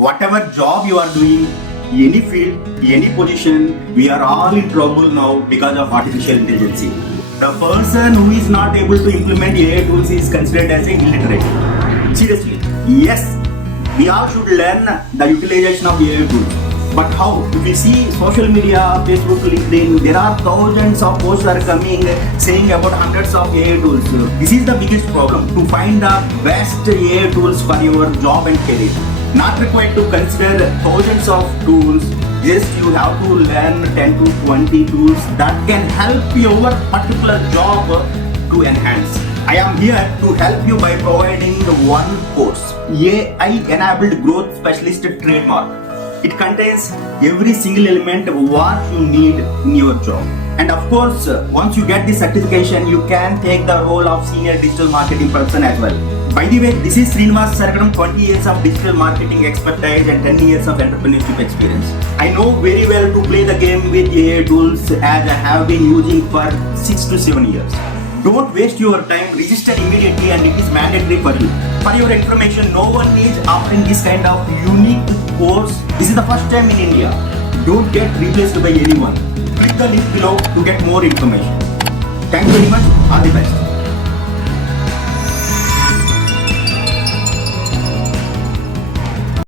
Whatever job you are doing, any field, any position, we are all in trouble now because of artificial intelligence. The person who is not able to implement AI tools is considered as an illiterate. Seriously, yes, we all should learn the utilization of AI tools. But how? If you see social media, Facebook, LinkedIn, there are thousands of posts are coming saying about hundreds of AI tools. This is the biggest problem, to find the best AI tools for your job and career. Not required to consider thousands of tools, just you have to learn 10 to 20 tools that can help your particular job to enhance. I am here to help you by providing one course, AI Enabled Growth Specialist Trademark. It contains every single element of what you need in your job. And of course, once you get this certification, you can take the role of senior digital marketing person as well. By the way, this is Srinivas Sarakadam, 20 years of digital marketing expertise and 10 years of entrepreneurship experience. I know very well to play the game with AI tools as I have been using for 6 to 7 years. Don't waste your time, register immediately and it is mandatory for you. For your information, no one is offering this kind of unique course. This is the first time in India. Don't get replaced by anyone. Click the link below to get more information. Thank you very much. All the best.